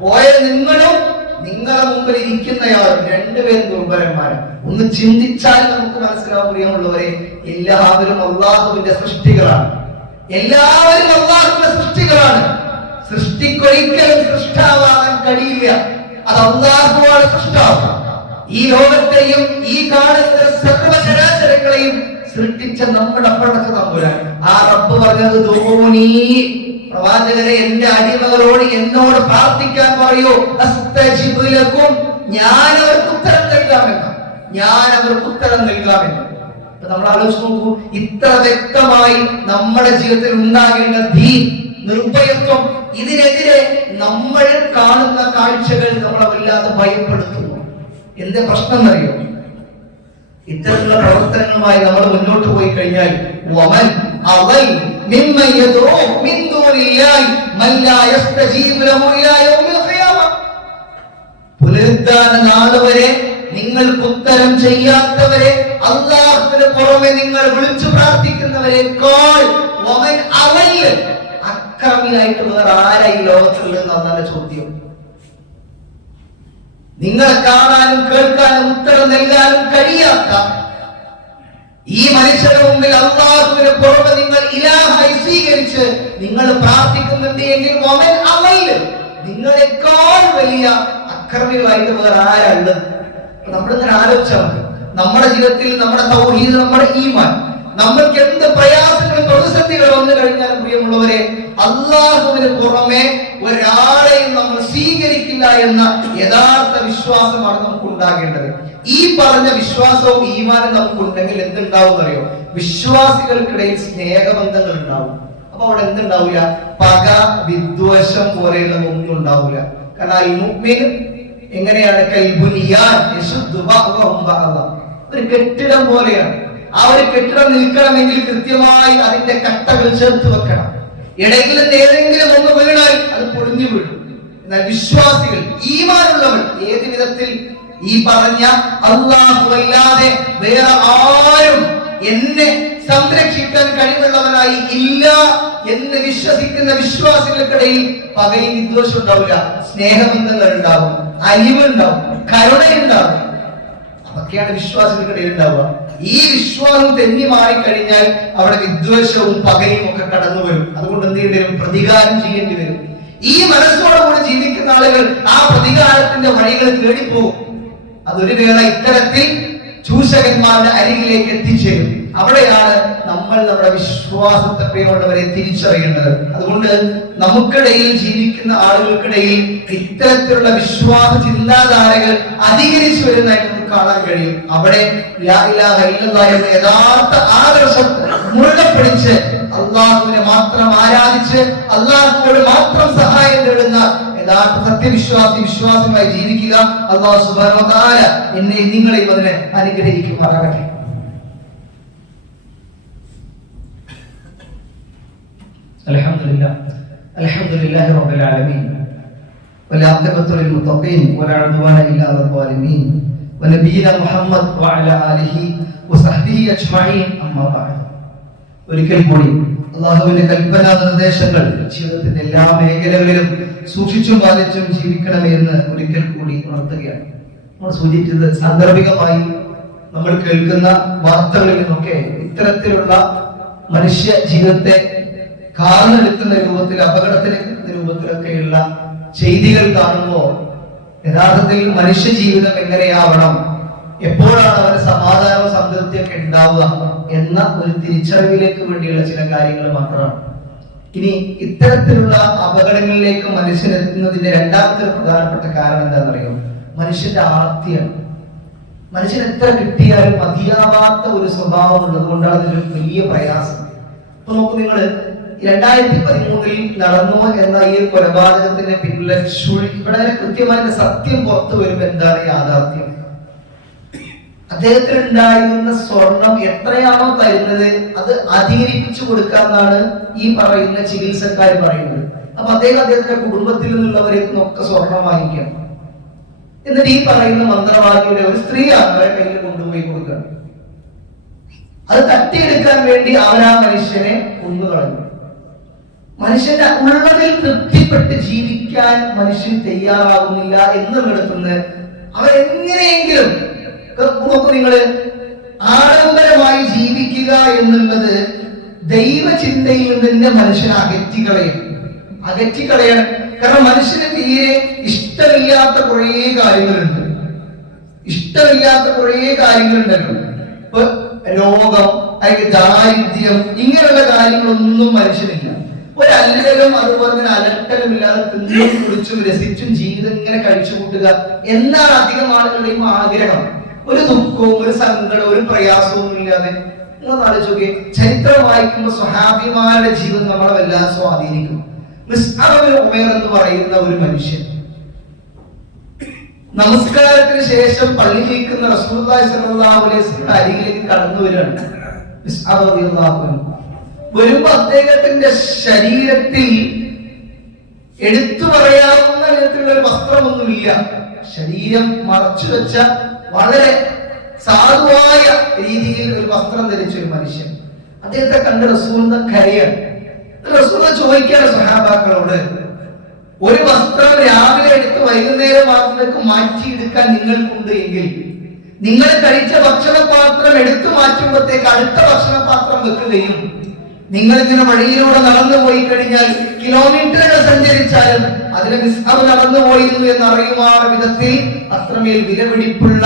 പോയ നിങ്ങളും നിങ്ങളെ മുമ്പിൽ ഇരിക്കുന്നയാളും രണ്ടുപേരും ദുർബലന്മാരാണ്. ഒന്ന് ചിന്തിച്ചാൽ നമുക്ക് മനസ്സിലാവും പ്രിയമുള്ളവരെ, എല്ലാവരും അല്ലാഹുവിന്റെ സൃഷ്ടികളാണ്, എല്ലാവരും അല്ലാഹുവിന്റെ സൃഷ്ടികളാണ്. സൃഷ്ടിക്കൊരിക്കലും സൃഷ്ടാവാൻ കഴിയില്ല, അത് അല്ലാഹുവാണ് സൃഷ്ടാവ്. ഈ ലോകത്തെയും ഈ കാണുന്ന സർവ്വചരാചരങ്ങളെയും സൃഷ്ടിച്ച നമ്മുടെ പടച്ച തമ്പുരാൻ. ആ റബ്ബ് പറഞ്ഞത്, പ്രവാചകരെ, എന്റെ അടിമകളോട് എന്നോട് പ്രാർത്ഥിക്കാൻ പറയൂ, അസ്തജിബ് ലക്കും, ഞാൻ അവർക്ക് ഉത്തരം നൽകാമെന്ന്, ഞാൻ അവർക്ക് ഉത്തരം നൽകാമെന്ന്. നമ്മൾ ആലോചിച്ച് നോക്കൂ, ഇത്ര വ്യക്തമായി നമ്മുടെ ജീവിതത്തിൽ ഉണ്ടാകേണ്ട ദീൻ, നിർഭയത്വം, ഇതിനെതിരെ നമ്മൾ കാണുന്ന കാഴ്ചകൾ നമ്മളെ വല്ലാതെ ഭയപ്പെടുത്തുന്നു. എന്റെ പ്രശ്നം അറിയോ? ഇത്തരത്തിലുള്ള പ്രവർത്തനങ്ങളുമായി നമ്മൾ മുന്നോട്ട് പോയി കഴിഞ്ഞാൽ പുനരുദ്ധാന നാൾ വരെ നിങ്ങൾക്ക് ഉത്തരം ചെയ്യാത്തവരെ, അല്ലാഹുവിന് പുറമെ നിങ്ങൾ വിളിച്ചു പ്രാർത്ഥിക്കുന്നവരെക്കാൾ അക്രമിയായിട്ട് വേറെ ആരാ ഈ ലോകത്തുള്ളതെന്നാണ് ചോദ്യം. നിങ്ങളെ കാണാനും കേൾക്കാനും ഉത്തരം നൽകാനും കഴിയാത്ത ഈ മനുഷ്യരുടെ മുമ്പിൽ അല്ലാഹുവിന് പുറമെ നിങ്ങൾ ഇലാഹായി സ്വീകരിച്ച് നിങ്ങൾ പ്രാർത്ഥിക്കുന്നുണ്ട് എങ്കിൽ നിങ്ങളെക്കാൾ വലിയ അക്രമികളായിട്ട് വേറെ ആരാളുള്ളത്? നമ്മളിങ്ങനെ ആലോചിച്ചാൽ മതി. നമ്മുടെ ജീവിതത്തിൽ നമ്മുടെ തൗഹീദ്, നമ്മുടെ ഈമാൻ, നമ്മൾക്ക് എന്ത് പ്രയാസങ്ങളും പ്രതിസന്ധികൾ വന്നു കഴിഞ്ഞാലും പ്രിയമുള്ളവരെ, അല്ലാഹുവിന് പുറമെ ഒരാളെയും നമ്മൾ സ്വീകരിക്കില്ല എന്ന യഥാർത്ഥ വിശ്വാസമാണ് നമുക്ക് ഉണ്ടാകേണ്ടത്. ഈ പറഞ്ഞ വിശ്വാസവും ഈമാനും നമുക്കുണ്ടെങ്കിൽ എന്തുണ്ടാവും അറിയോ? വിശ്വാസികൾക്കിടയിൽ സ്നേഹബന്ധങ്ങൾ ഉണ്ടാവും. അപ്പൊ അവിടെ എന്തുണ്ടാവില്ല? പക, വിദ്വേഷം പോലെയുള്ള ഒന്നും ഉണ്ടാവില്ല. കാരണം ഈ മുഅ്മിൻ എങ്ങനെയാണ്? ഒരു കെട്ടിടം പോലെയാണ്. ആ ഒരു കെട്ടിടം നിൽക്കണമെങ്കിൽ കൃത്യമായി അതിന്റെ കട്ടകൾ ചേർത്ത് വെക്കണം. ഇടയിൽ ഏതെങ്കിലും ഒന്ന് വീണാൽ അത് പൊളിഞ്ഞു വീഴും. എന്നാൽ വിശ്വാസികൾ, ഈമാനുള്ളവർ, ഏത് വിധത്തിൽ ഈ പറഞ്ഞ അല്ലാഹു അല്ലാതെ വേറെ ആരും എന്നെ സംരക്ഷിക്കാൻ കഴിവുള്ളവനായി ഇല്ല എന്ന് വിശ്വസിക്കുന്ന വിശ്വാസികൾക്കിടയിൽ പകയും വിദ്വേഷം ഉണ്ടാവില്ല, സ്നേഹബന്ധങ്ങൾ ഉണ്ടാവും, അലിവുണ്ടാവും, കരുണയുണ്ടാവും. അതൊക്കെയാണ് വിശ്വാസികൾക്കിടയിൽ ഉണ്ടാവുക. ഈ വിശ്വാസം തെന്നി മാറിക്കഴിഞ്ഞാൽ അവിടെ വിദ്വേഷവും പകയും ഒക്കെ കടന്നു വരും. അതുകൊണ്ട് എന്ത് ചെയ്യേണ്ടി വരും? പ്രതികാരം ചെയ്യേണ്ടി വരും. ഈ മനസ്സോടുകൂടി ജീവിക്കുന്ന ആളുകൾ ആ പ്രതികാരത്തിന്റെ വഴികൾ തേടിപ്പോകും. അതൊരു വേള ഇത്തരത്തിൽ ചൂഷകന്മാരുടെ അരികിലേക്ക് എത്തിച്ചേരും. അവിടെയാണ് നമ്മൾ നമ്മുടെ വിശ്വാസത്തെ പ്രിയമുള്ളവരെ തിരിച്ചറിയേണ്ടത്. അതുകൊണ്ട് നമുക്കിടയിൽ ജീവിക്കുന്ന ആളുകൾക്കിടയിൽ ഇത്തരത്തിലുള്ള വിശ്വാസ ചിന്താധാരകൾ അധികരിച്ചു വരുന്നതായിട്ട് നമുക്ക് കാണാൻ കഴിയും. അവിടെ ലാ ഇലാഹ ഇല്ലല്ലാഹ് എന്ന യഥാർത്ഥ ആദർശം മുറുകെ പിടിച്ച് അള്ളാഹുവിനെ മാത്രം ആരാധിച്ച് അള്ളാഹുവോട് മാത്രം സഹായം തേടുന്ന യഥാർത്ഥ വിശ്വാസമായി ജീവിക്കുക. അല്ലാഹു സുബ്ഹാനഹു വ തആല എന്നെ നിങ്ങളെയും അതിനെ അനുഗ്രഹിക്കുമാറാകട്ടെ. അൽഹംദുലില്ലാഹി റബ്ബിൽ ആലമീൻ വലാഖിബത്തു ലിൽ മുത്തഖീൻ വലാ ഉദ്വാന ഇല്ലാ അലൽ ളാലിമീൻ വനബിയിന മുഹമ്മദ് വഅലാ ആലിഹി വസഹ്ബിഹി അജ്മഈൻ. അമ്മാ ബഅദ്. ഒരിക്കൽ കൂടി അല്ലാഹുവിന്റെ കൽപ്പനാ നിർദ്ദേശങ്ങൾ ജീവിതത്തിന്റെ എല്ലാ മേഖലകളിലും സൂക്ഷിച്ചും പാലിച്ചും ജീവിക്കണമേ എന്ന് ഒരിക്കൽ കൂടി ഉണർത്തുകയാണ്. നമ്മൾ സൂചിപ്പിച്ചത് സാന്ദർഭികമായി നമ്മൾ കേൾക്കുന്ന വാർത്തകളിൽ നിന്നൊക്കെ ഇത്തരത്തിലുള്ള മനുഷ്യ ജീവിതത്തെ കാർന്നെടുക്കുന്ന രൂപത്തിൽ, അപകടത്തിലെത്തുന്ന രൂപത്തിലൊക്കെയുള്ള ചെയ്തികൾ കാണുമ്പോൾ യഥാർത്ഥത്തിൽ മനുഷ്യ ജീവിതം എങ്ങനെയാവണം, എപ്പോഴാണ് അവന് സമാധാനവും സംതൃപ്തിയൊക്കെ ഉണ്ടാവുക എന്ന ഒരു തിരിച്ചറിവിലേക്ക് വേണ്ടിയുള്ള ചില കാര്യങ്ങൾ മാത്രമാണ്. ഇനി ഇത്തരത്തിലുള്ള അപകടങ്ങളിലേക്ക് മനുഷ്യനെത്തുന്നതിന്റെ രണ്ടാമത്തെ പ്രധാനപ്പെട്ട കാരണം എന്താണെന്നറിയോ? മനുഷ്യന്റെ ആർത്തിയാണ്. മനുഷ്യൻ എത്ര കിട്ടിയാലും മതിയാവാത്ത ഒരു സ്വഭാവം ഉള്ളത് കൊണ്ടാണ് ഇതൊരു വലിയ പ്രയാസം. അപ്പൊ നോക്കൂ, നിങ്ങൾ 2013 നടന്നു എന്ന ഈ കൊലപാതകത്തിന്റെ പിന്നിലെ ഇവിടെ കൃത്യമായ സത്യം പുറത്തു വരും. എന്താണ് യാഥാർത്ഥ്യം? അദ്ദേഹത്തിന് ഉണ്ടായിരുന്ന സ്വർണം എത്രയാണോ തരുന്നത് അത് അധികരിപ്പിച്ചു കൊടുക്കാന്നാണ് ഈ പറയുന്ന ചികിത്സക്കാർ പറയുന്നത്. അപ്പൊ അദ്ദേഹത്തിന്റെ കുടുംബത്തിൽ നിന്നുള്ളവരൊക്കെ സ്വർണം വാങ്ങിക്കാം. എന്നിട്ട് ഈ പറയുന്ന മന്ത്രവാദിയുടെ ഒരു സ്ത്രീ അവരെ കയ്യിൽ കൊണ്ടുപോയി കൊടുക്കണം. അത് തട്ടിയെടുക്കാൻ വേണ്ടി അവരാ മനുഷ്യനെ കൊന്നുകളഞ്ഞു. മനുഷ്യന്റെ ഉള്ളതിൽ തൃപ്തിപ്പെട്ട് ജീവിക്കാൻ മനുഷ്യൻ തയ്യാറാകുന്നില്ല എന്നുള്ളിടത്തുനിന്ന് അവരെങ്ങനെയെങ്കിലും നോക്കൂ, നിങ്ങള് ആഡംബരമായി ജീവിക്കുക എന്നുള്ളത് ദൈവചിന്തയിൽ നിന്ന് മനുഷ്യനെ അകറ്റിക്കളയണം. കാരണം മനുഷ്യന് തീരെ ഇഷ്ടമില്ലാത്ത കുറേ കാര്യങ്ങളുണ്ടല്ലോ. ഇപ്പൊ രോഗം, ദാരിദ്ര്യം, ഇങ്ങനെയുള്ള കാര്യങ്ങളൊന്നും മനുഷ്യനില്ല. ഒരല്ലലും അതുപോലെ തന്നെ അലട്ടലും ഇല്ലാതെ തിന്നും കുടിച്ചും രസിച്ചും ജീവിതം ഇങ്ങനെ കഴിച്ചു കൂട്ടുക എന്നാണ് അധികം ആളുകളുടെയും ആഗ്രഹം. ഒരു ദുഃഖവും ഒരു സങ്കടവും ഒരു പ്രയാസവും ഇല്ലാതെ. നിങ്ങൾ ആലോചിച്ചോക്കെ, ചരിത്രം വായിക്കുമ്പോൾ സ്വഹാബിമാരുടെ ജീവിതം നമ്മളെ വല്ലാതെ സ്വാധീനിക്കും. മുസ്അബ് ഇബ്നു ഉമൈർ എന്ന് പറയുന്ന ഒരു മനുഷ്യൻ നമസ്കാരത്തിന് ശേഷം പള്ളിയിലേക്കുന്ന റസൂലുള്ളാഹി സ്വല്ലല്ലാഹു അലൈഹി വസല്ലം അരികിലേക്ക് കടന്നു വരികയാണ്. മുസ്അബ് റളിയല്ലാഹു അൻഹു വരുമ്പോ അദ്ദേഹത്തിന്റെ ശരീരത്തിൽ എടുത്തു പറയാവുന്ന വിധത്തിലുള്ള ഒരു വസ്ത്രമൊന്നുമില്ല. ശരീരം മറച്ചു വെച്ച വളരെ സാധുവായ രീതിയിൽ ഒരു വസ്ത്രം ധരിച്ച ഒരു മനുഷ്യൻ. അദ്ദേഹത്തെ കണ്ട് റസൂലിന്റെ കരയാണ്. റസൂൽ ചോദിക്കുകയാണ് സ്വഹാബാക്കളോട്, ഒരു വസ്ത്രം രാവിലെ എടുത്ത് വൈകുന്നേരം ആകുമ്പോഴേക്ക് മാറ്റിയെടുക്കാൻ നിങ്ങൾക്കുണ്ട് എങ്കിൽ നിങ്ങൾ കഴിച്ച ഭക്ഷണപാത്രം എടുത്തു മാറ്റുമ്പോഴത്തേക്ക് അടുത്ത ഭക്ഷണപാത്രം വെക്കുകയും നിങ്ങൾ ഇങ്ങനെ വഴിയിലൂടെ നടന്നു പോയി കഴിഞ്ഞാൽ കിലോമീറ്ററുകൾ സഞ്ചരിച്ചാലും അതിലെ മിസ്അബ് നടന്നു പോയിരുന്നു എന്ന് അറിയുവാൻ വിധത്തിൽ അത്രമേൽ വിലപിടിപ്പുള്ള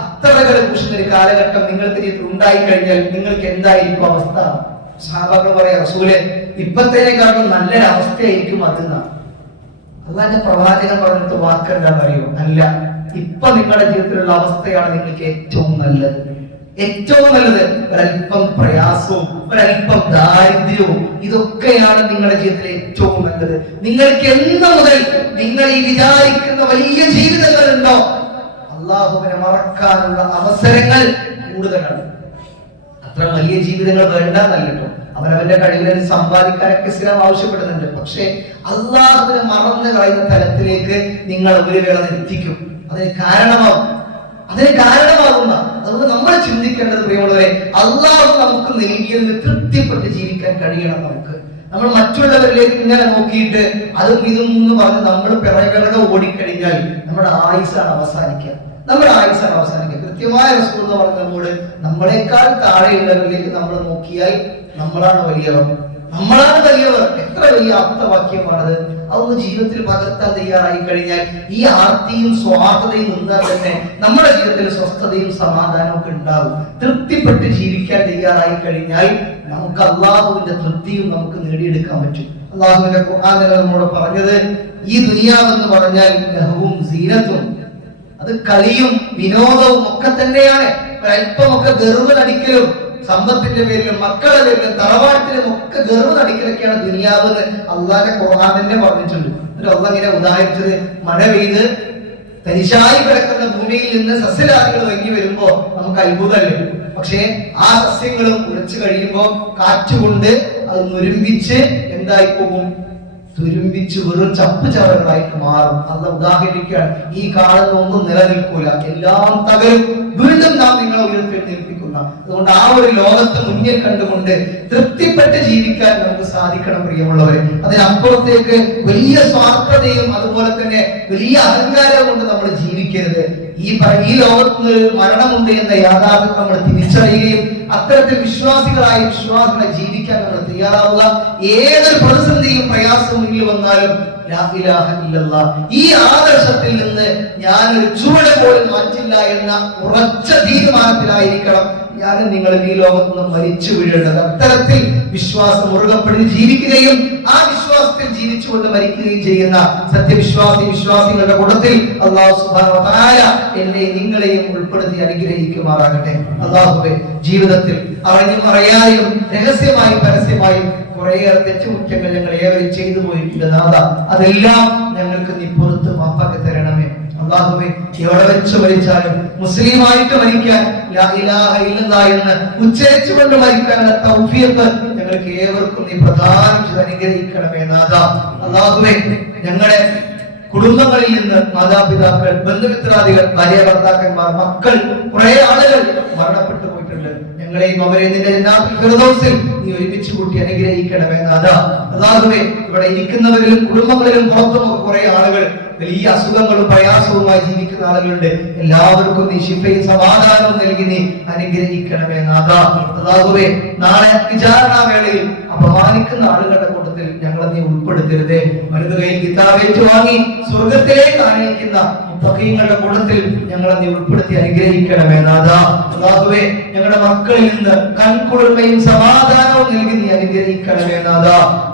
അത്തറകളെ കുറിച്ചുള്ള ഒരു കാലഘട്ടം നിങ്ങൾക്ക് ഉണ്ടായി കഴിഞ്ഞാൽ നിങ്ങൾക്ക് എന്തായിരിക്കും അവസ്ഥ? സഹാബാക്കൾ പറയാ, റസൂലെ, ഇപ്പത്തേക്കാളും നല്ലൊരു അവസ്ഥയായിരിക്കും അതെന്നാ. അല്ലാതെ പ്രവാചകൻ പറഞ്ഞിട്ട് വാക്ക് എന്താണെന്നറിയോ? അല്ല, ഇപ്പൊ നിങ്ങളുടെ ജീവിതത്തിലുള്ള അവസ്ഥയാണ് നിങ്ങൾക്ക് ഏറ്റവും നല്ലത്. ഒരല്പം പ്രയാസവും ഒരല്പം ദാരിദ്ര്യവും ഇതൊക്കെയാണ് നിങ്ങളുടെ ജീവിതത്തിലെ ഏറ്റവും നല്ലത്. നിങ്ങൾക്ക് എന്ന് മുതൽ നിങ്ങൾ ഈ വിചാരിക്കുന്ന വലിയ ജീവിതങ്ങളുണ്ടോ, അള്ളാഹുവിനെ മറക്കാനുള്ള അവസരങ്ങൾ കൂടുതലാണ്. അത്ര വലിയ ജീവിതങ്ങൾ വേണ്ടെന്നല്ലോ. അവനവന്റെ കഴിവിനെ സമ്പാദിക്കാനൊക്കെ സ്ഥിരം ആവശ്യപ്പെടുന്നുണ്ട്. പക്ഷെ അള്ളാഹുവിനെ മറന്നു കളയുന്ന തലത്തിലേക്ക് നിങ്ങൾ ഒരു വേള എത്തിക്കും. അതിന് കാരണമാകുന്ന അതുകൊണ്ട് നമ്മൾ ചിന്തിക്കേണ്ടത് പ്രിയമുള്ളവരെ, അള്ളാഹു നമുക്ക് നൽകിയതിന് തൃപ്തിപ്പെട്ട് ജീവിക്കാൻ കഴിയണം. നമ്മൾ മറ്റുള്ളവരിലേക്ക് ഇങ്ങനെ നോക്കിയിട്ട് അതും ഇതും എന്ന് പറഞ്ഞ് നമ്മൾ പിറകെ ഓടിക്കഴിഞ്ഞാൽ നമ്മുടെ ആയുസ്സാണ് അവസാനിക്കുക. കൃത്യമായ റസൂൽ എന്ന് പറഞ്ഞ നമ്മോട് നമ്മളെക്കാൾ താഴെയുള്ളവരിലേക്ക് നമ്മൾ നോക്കിയാൽ നമ്മളാണ് വലിയവർ. എത്ര വലിയ ആപ്തവാക്യമാണത്. അതൊന്ന് ജീവിതത്തിൽ പകർത്താൻ തയ്യാറായി കഴിഞ്ഞാൽ, ഈ ആർത്തിയും സ്വാർത്ഥതയും നിന്നാൽ തന്നെ നമ്മുടെ ജീവിതത്തിൽ സ്വസ്ഥതയും സമാധാനവും ഒക്കെ ഉണ്ടാകും. തൃപ്തിപ്പെട്ട് ജീവിക്കാൻ തയ്യാറായി കഴിഞ്ഞാൽ നമുക്ക് അള്ളാഹുവിന്റെ തൃപ്തിയും നമുക്ക് നേടിയെടുക്കാൻ പറ്റും. അള്ളാഹുവിന്റെ ഖുർആനിൽ നമ്മോട് പറഞ്ഞത്, ഈ ദുനിയാവെന്ന് പറഞ്ഞാൽ ലഹവും സീനത്തും, അത് കളിയും വിനോദവും ഒക്കെ തന്നെയാണ്. ഒരല്പമൊക്കെ ഗർവ് നടിക്കലും, സമ്പത്തിന്റെ പേരിലും മക്കളുടെ പേരിലും തറവാട്ടിലും ഒക്കെ ഗർവ് നടിക്കലൊക്കെയാണ് ദുനിയാവെന്ന് അള്ളാഹുവിന്റെ ഖുർആൻ തന്നെ പറഞ്ഞിട്ടുണ്ട്. എന്നിട്ട് അള്ളാഹ് ഇങ്ങനെ ഉദാഹരിച്ചത്, മഴ പെയ്ത് തരിശായി കിടക്കുന്ന ഭൂമിയിൽ നിന്ന് സസ്യരാശികൾ വൈകി വരുമ്പോ നമുക്ക് അത്ഭുതമല്ലേ. പക്ഷേ ആ സസ്യങ്ങളും ഉറച്ചു കഴിയുമ്പോ കാറ്റുകൊണ്ട് അത് നുരുമ്പിച്ച് എന്തായി പോകും? തുരുമ്പിച്ച് വെറും ചപ്പ് ചവറുകളായിട്ട് മാറും. അത് ഉദാഹരിക്കുകയാണ്. ഈ കാണുന്ന ഒന്നും നിലനിൽക്കൂല, എല്ലാം തകരും. വീണ്ടും നാം നിങ്ങളെ ഉയർത്തെഴുന്നേൽപ്പിക്കുന്ന. അതുകൊണ്ട് ആ ഒരു ലോകത്ത് മുന്നിൽ കണ്ടുകൊണ്ട് തൃപ്തിപ്പെട്ട് ജീവിക്കാൻ നമുക്ക് സാധിക്കണം പ്രിയമുള്ളവരെ. അതിനപ്പുറത്തേക്ക് വലിയ സ്വാർത്ഥതയും അതുപോലെ തന്നെ വലിയ അഹങ്കാരവും കൊണ്ട് നമ്മൾ ജീവിക്കരുത്. ഈ ലോകത്ത് മരണമുണ്ട് എന്ന യാഥാർത്ഥ്യം നമ്മൾ തിരിച്ചറിയുകയും അത്തരത്തിൽ വിശ്വാസികളായി വിശ്വാസികളെ ജീവിക്കാൻ നമ്മൾ തയ്യാറാവുക. ഏതൊരു പ്രതിസന്ധിയും പ്രയാസവും മുന്നിൽ വന്നാലും ലാ ഇലാഹ ഇല്ലല്ലാഹ്, ഈ ആദർശത്തിൽ നിന്ന് ഞാനൊരു ചുവട് പോലും മാറ്റില്ല എന്ന ഉറച്ച തീരുമാനത്തിലായിരിക്കണം ഞാനും നിങ്ങളും ഈ ലോകത്ത് നിന്ന് മരിച്ചു വീഴേണ്ടത്. അത്തരത്തിൽ വിശ്വാസം മുറുകപ്പെടുത്തി ജീവിക്കുകയും ആ വിശ്വാസത്തിൽ ജീവിച്ചുകൊണ്ട് മരിക്കുകയും ചെയ്യുന്ന വിശ്വാസികളുടെ കൂട്ടത്തിൽ അല്ലാഹു സുബ്ഹാനഹു വ തആല എന്നെ നിങ്ങളെയും ഉൾപ്പെടുത്തി അനുഗ്രഹിക്കുമാറാകട്ടെ. അല്ലാഹുവേ, ജീവിതത്തിൽ അറിഞ്ഞും അറിയാതെയും രഹസ്യമായും പരസ്യമായും കുറേയേറെ തെറ്റുകുറ്റങ്ങൾ ഞങ്ങൾ ഏവരും ചെയ്തു പോയിട്ടുണ്ട് നാഥ. അതെല്ലാം ഞങ്ങൾക്ക് നീ പുറത്ത് മാപ്പാക്കി തരണമേ. അല്ലാഹുവേ, എവിടെ വെച്ച് മരിച്ചാലും മുസ്ലിമായിട്ട് മരിക്കാൻ, ലാ ഇലാഹ ഇല്ലല്ലാഹ് എന്ന് ഉച്ചരിച്ചുകൊണ്ട് മരിക്കാനുള്ള തൗഫീഖ് ഞങ്ങൾക്ക് ഏവർക്കും നീ പ്രദാനം ചെയ്ത് അനുഗ്രഹിക്കണമേ നാഥ. അല്ലാഹുവേ, ഞങ്ങളുടെ കുടുംബങ്ങളിൽ നിന്ന് മാതാപിതാക്കൾ, ബന്ധുമിത്രാദികൾ, ഭാര്യ ഭർത്താക്കന്മാർ, മക്കൾ, കുറെ ആളുകൾ മരണപ്പെട്ടു പോയിട്ടുണ്ട്. ഞങ്ങളെയും അവരെ നിന്റെ ജന്നാത്തുൽ ഫിർദൗസിൽ നീ ഒരുമിച്ച് കൂട്ടി അനുഗ്രഹിക്കണമേ നാഥ. അല്ലാഹുവേ, ഇവിടെ ഇരിക്കുന്നവരിലും കുടുംബങ്ങളിലും പുറത്തും കുറെ ആളുകൾ വലിയ അസുഖങ്ങളും പ്രയാസവുമായി ജീവിക്കുന്ന ആളുകളുണ്ട്. എല്ലാവർക്കും നീ ശിഫയും സമാധാനവും നൽകി നീ അനുഗ്രഹിക്കണമേ നാഥ. അല്ലാഹുവേ, നാളെ വിചാരണാവേളയിൽ അപമാനിക്കുന്ന ആളുകളുടെ കൂട്ടത്തിൽ ഞങ്ങളെ നീ ഉൾപ്പെടുത്തരുതേ. വലതു കൈയിൽ കിതാബേറ്റ് വാങ്ങി സ്വർഗത്തിലേക്ക് ആനയിക്കുന്ന മുത്തഖീങ്ങളുടെ കൂട്ടത്തിൽ ഞങ്ങളെ നീ ഉൾപ്പെടുത്തി അനുഗ്രഹിക്കണമേ നാഥ. അല്ലാഹുവേ, ഞങ്ങളുടെ മക്കളിൽ നിന്ന് കൺകുളിർമയും സമാധാനവും നൽകി നീ അനുഗ്രഹിക്കണമേ നാഥ.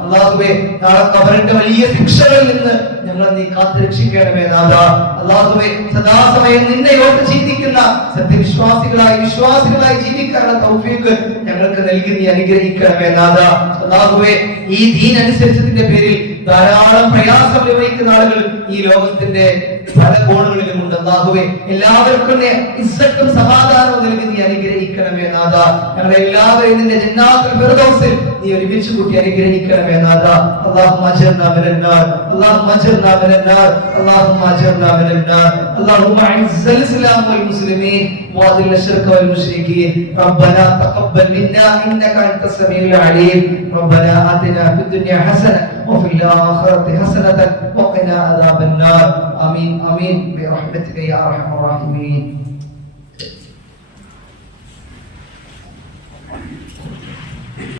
അല്ലാഹുവേ, നാളെ ഖബറിന്റെ വലിയ ശിക്ഷകളിൽ നിന്ന് ഞങ്ങളെ നീ കാത്തുരക്ഷിക്കണമേ നാഥ. അല്ലാഹുവേ, സദാസമയം നിന്നെ ഓർത്ത് ചിന്തിക്കുന്ന വിശ്വാസികളായി ജീവിക്കാനുള്ള തൗഫീഖ് ഞങ്ങൾക്ക് നൽകി നീ അനുഗ്രഹിക്കണമേ നാഥ. അല്ലാഹുവേ, ഈ ദീൻ അനുസരിച്ചതിന്റെ പേരിൽ ധാരാളം പ്രയാസം അനുഭവിക്കുന്ന ആളുകൾ ഈ ലോകത്തിന്റെ പല കോണുകളിലും ഉണ്ട്. അല്ലാഹുവേ, എല്ലാവർക്കും ഇസ്സത്തും സമാധാനവും നൽകി നീ അനുഗ്രഹിക്കണമേ നാഥ. ഞങ്ങളെ എല്ലാവരെയും നിന്റെ ജന്നാത്തുൽ ഫിർദൗസിൽ നീ ഒരുമിച്ച് കൂട്ടി അനുഗ്രഹിക്കണമേ നാഥ. അല്ലാഹുമ്മ അജ്ർനാ മിനന്നാർ, അല്ലാഹുമ്മ അജ്ർനാ മിനന്നാർ, അല്ലാഹുമ്മ അജ്ർനാ മിനന്നാർ. അല്ലാഹുമ്മ അഇസ്സൽ ഇസ്ലാം വൽ മുസ്ലിമീൻ വഅദിൽ അശ്ശിർക വൽ മുശ്രികീൻ. റബ്ബനാ തഖബ്ബൽ മിന്നാ ഇന്നക അൻതസ് സമീഉൽ അലീം. റബ്ബനാ ആതിനാ ഫിദ് ദുനിയ ഹസന വഫിൽ ആഖിറതി ഹസനതൻ വഖിനാ അദാബൻ നാർ. ആമീൻ ആമീൻ ബിറഹ്മതിക യാ അർഹമർ റഹീമീൻ.